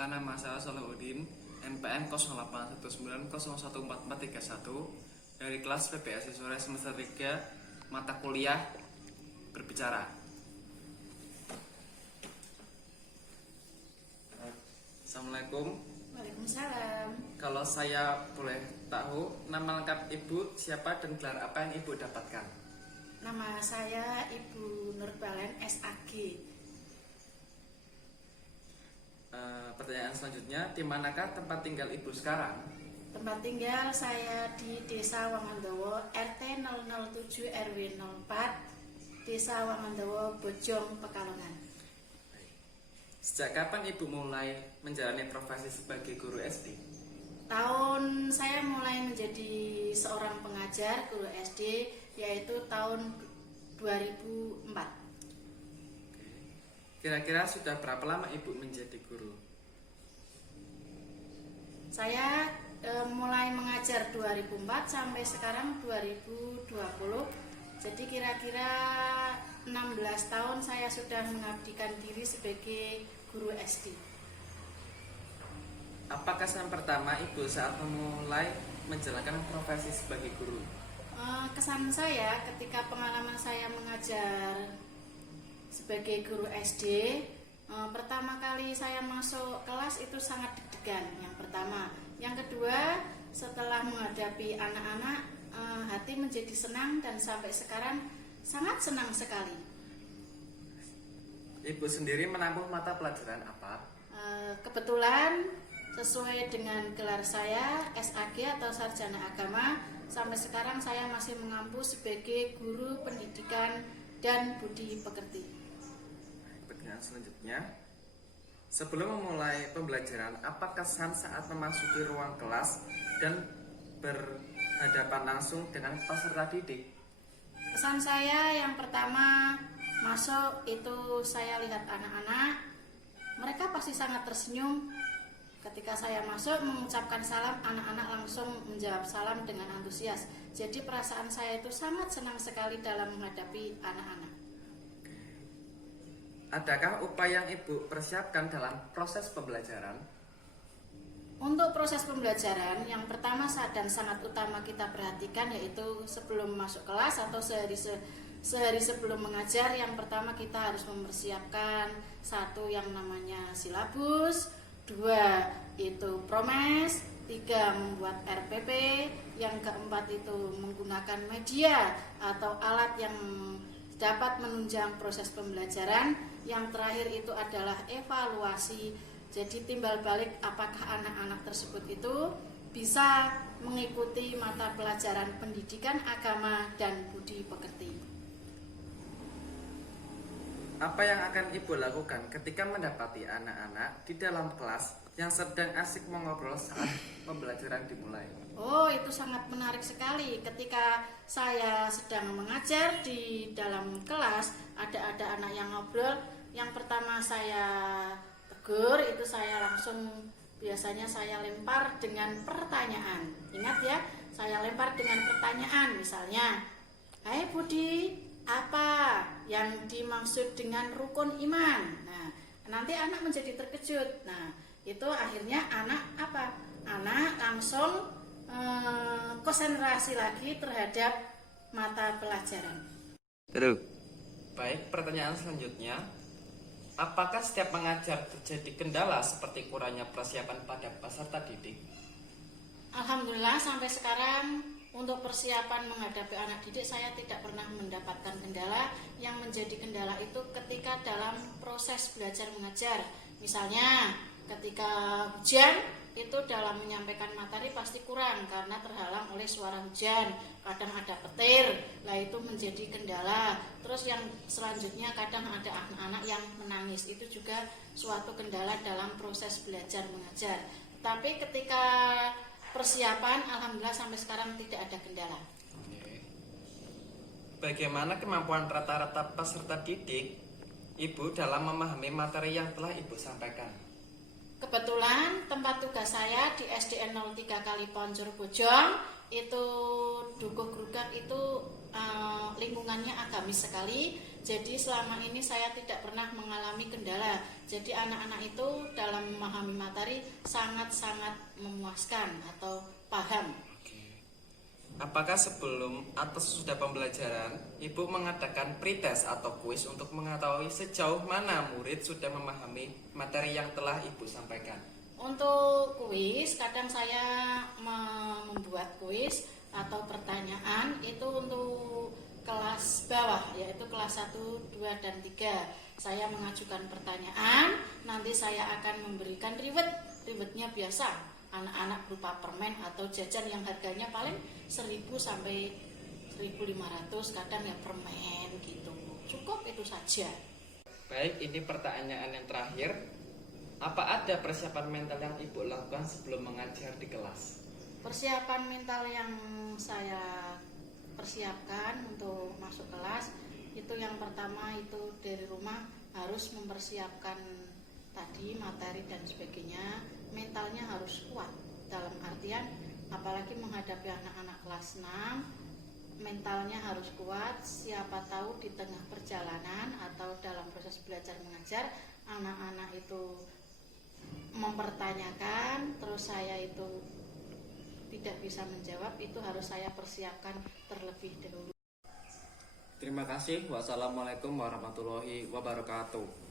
Perkenalkan, nama saya Salahuddin, NPM 0819014431 dari kelas PPSI Sore semester 3, mata kuliah berbicara. Assalamualaikum. Waalaikumsalam. Kalau saya boleh tahu, nama lengkap Ibu siapa dan gelar apa yang Ibu dapatkan? Nama saya Ibu Nurbalen SAG. Pertanyaan selanjutnya, di manakah tempat tinggal Ibu sekarang? Tempat tinggal saya di Desa Wangandowo, RT 007 RW 04, Desa Wangandowo, Bojong, Pekalongan. Sejak kapan Ibu mulai menjalani profesi sebagai guru SD? Saya mulai menjadi seorang pengajar guru SD, yaitu tahun 2004. Kira-kira sudah berapa lama Ibu menjadi guru? Saya mulai mengajar 2004 sampai sekarang 2020. Jadi kira-kira 16 tahun saya sudah mengabdikan diri sebagai guru SD. Apa kesan pertama Ibu saat memulai menjalankan profesi sebagai guru? Kesan saya ketika pengalaman saya mengajar sebagai guru SD, pertama kali saya masuk kelas itu sangat deg-degan. Yang pertama, yang kedua, setelah menghadapi anak-anak, hati menjadi senang dan sampai sekarang sangat senang sekali. Ibu sendiri menempuh mata pelajaran apa? Kebetulan sesuai dengan gelar saya SAG atau Sarjana Agama, sampai sekarang saya masih mengampu sebagai guru pendidikan dan budi pekerti. Pertanyaan selanjutnya, sebelum memulai pembelajaran, apa kesan saat memasuki ruang kelas dan berhadapan langsung dengan peserta didik? Kesan saya yang pertama, masuk itu saya lihat anak-anak, mereka pasti sangat tersenyum. Ketika saya masuk mengucapkan salam, anak-anak langsung menjawab salam dengan antusias. Jadi perasaan saya itu sangat senang sekali dalam menghadapi anak-anak. Adakah upaya yang Ibu persiapkan dalam proses pembelajaran? Untuk proses pembelajaran, yang pertama dan sangat utama kita perhatikan yaitu sebelum masuk kelas atau sehari sebelum mengajar, yang pertama kita harus mempersiapkan satu yang namanya silabus, dua itu promes, tiga membuat RPP, yang keempat itu menggunakan media atau alat yang dapat menunjang proses pembelajaran, yang terakhir itu adalah evaluasi. Jadi timbal balik apakah anak-anak tersebut itu bisa mengikuti mata pelajaran pendidikan agama dan budi pekerti. Apa yang akan Ibu lakukan ketika mendapati anak-anak di dalam kelas yang sedang asik mengobrol saat pembelajaran dimulai? Oh, itu sangat menarik sekali. Ketika saya sedang mengajar di dalam kelas, ada anak yang ngobrol. Yang pertama saya tegur, itu saya langsung biasanya saya lempar dengan pertanyaan. Ingat ya, saya lempar dengan pertanyaan. Misalnya, "Hai Budi, apa yang dimaksud dengan rukun iman?" Nah, nanti anak menjadi terkejut. Nah, itu akhirnya anak langsung konsentrasi lagi terhadap mata pelajaran. Terus. Baik, pertanyaan selanjutnya, apakah setiap mengajar terjadi kendala seperti kurangnya persiapan pada peserta didik? Alhamdulillah sampai sekarang untuk persiapan menghadapi anak didik saya tidak pernah mendapatkan kendala. Yang menjadi kendala itu ketika dalam proses belajar mengajar. Misalnya ketika hujan, itu dalam menyampaikan materi pasti kurang karena terhalang oleh suara hujan, kadang ada petir, lah itu menjadi kendala. Terus yang selanjutnya kadang ada anak-anak yang menangis, itu juga suatu kendala dalam proses belajar mengajar. Tapi ketika persiapan, alhamdulillah sampai sekarang tidak ada kendala. Bagaimana kemampuan rata-rata peserta didik Ibu dalam memahami materi yang telah Ibu sampaikan? Kebetulan tempat tugas saya di SDN 03 Kaliponcur Bojong itu Dukuh Grugak itu lingkungannya agamis sekali. Jadi selama ini saya tidak pernah mengalami kendala. Jadi anak-anak itu dalam memahami materi sangat-sangat memuaskan atau paham. Apakah sebelum atau sesudah pembelajaran, Ibu mengadakan pretest atau kuis untuk mengetahui sejauh mana murid sudah memahami materi yang telah Ibu sampaikan? Untuk kuis, kadang saya membuat kuis atau pertanyaan itu untuk kelas bawah, yaitu kelas 1, 2, dan 3. Saya mengajukan pertanyaan, nanti saya akan memberikan rewardnya biasa. Anak-anak berupa permen atau jajan yang harganya paling 1.000 sampai 1.500, kadang ya permen gitu. Cukup itu saja. Baik, ini pertanyaan yang terakhir. Apa ada persiapan mental yang Ibu lakukan sebelum mengajar di kelas? Persiapan mental yang saya persiapkan untuk masuk kelas itu yang pertama itu dari rumah harus mempersiapkan tadi materi dan sebagainya. Mentalnya harus kuat, dalam artian apalagi menghadapi anak-anak kelas 6, mentalnya harus kuat. Siapa tahu di tengah perjalanan atau dalam proses belajar mengajar anak-anak itu mempertanyakan, terus saya itu tidak bisa menjawab, itu harus saya persiapkan terlebih dahulu. Terima kasih. Wassalamualaikum warahmatullahi wabarakatuh.